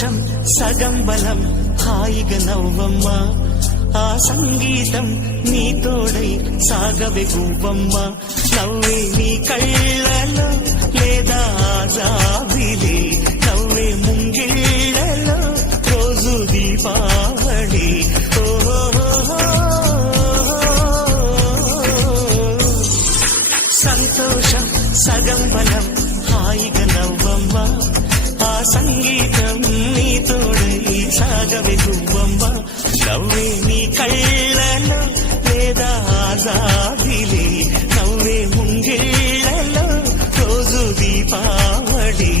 సంతోషం సగం బలం హాయిగా నవ్వమ్మ ఆ సంగీతం నీ తోడై సాగవే గువ్వమ్మ నవ్వే నీ కళ్ళలో లేదా జాబిలి నవ్వే ముంగిళ్ళలో రోజు దీపావళి సంతోషం సగం బలం హాయిగా నవ్వమ్మ ఆ సంగీతం నీ తోడై సాగవే గువ్వమ్మ నవ్వే నీ కళ్ళలో లేదా జాబిలి నవ్వే ముంగిళ్ళలో రోజు దీపావళి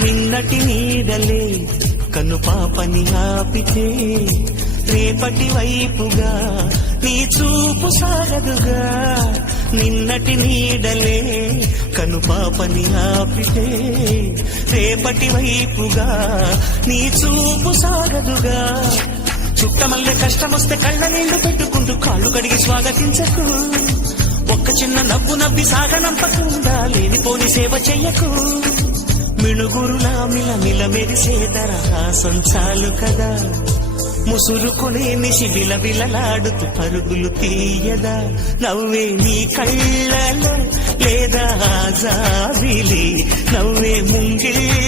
నిన్నటి నీడలే కన్ను పాపని ఆపితే రేపటి వైపుగా నీ చూపు సాగదుగా నిన్నటి నీడలే కన్ను పాపని ఆపితే రేపటి వైపుగా నీ చూపు సాగదుగా చుట్టమల్లె కష్టమొస్తే కళ్ళ నీళ్లు పెట్టుకుంటూ కాళ్ళు కడిగి స్వాగతించకు ఒక్క చిన్న నవ్వు నవ్వి సాగనంపకుండా లేనిపోని సేవ చెయ్యకు మిణుగురులా మిలమిల మెరిసే దరహాసం చాలు కదా ముసురుకునే నిశి విలవిలలాడుతూ పరుగులు తీయదా నవ్వే నీ కళ్ళలో లేదా జాబిలి నవ్వే ముంగిళ్ళ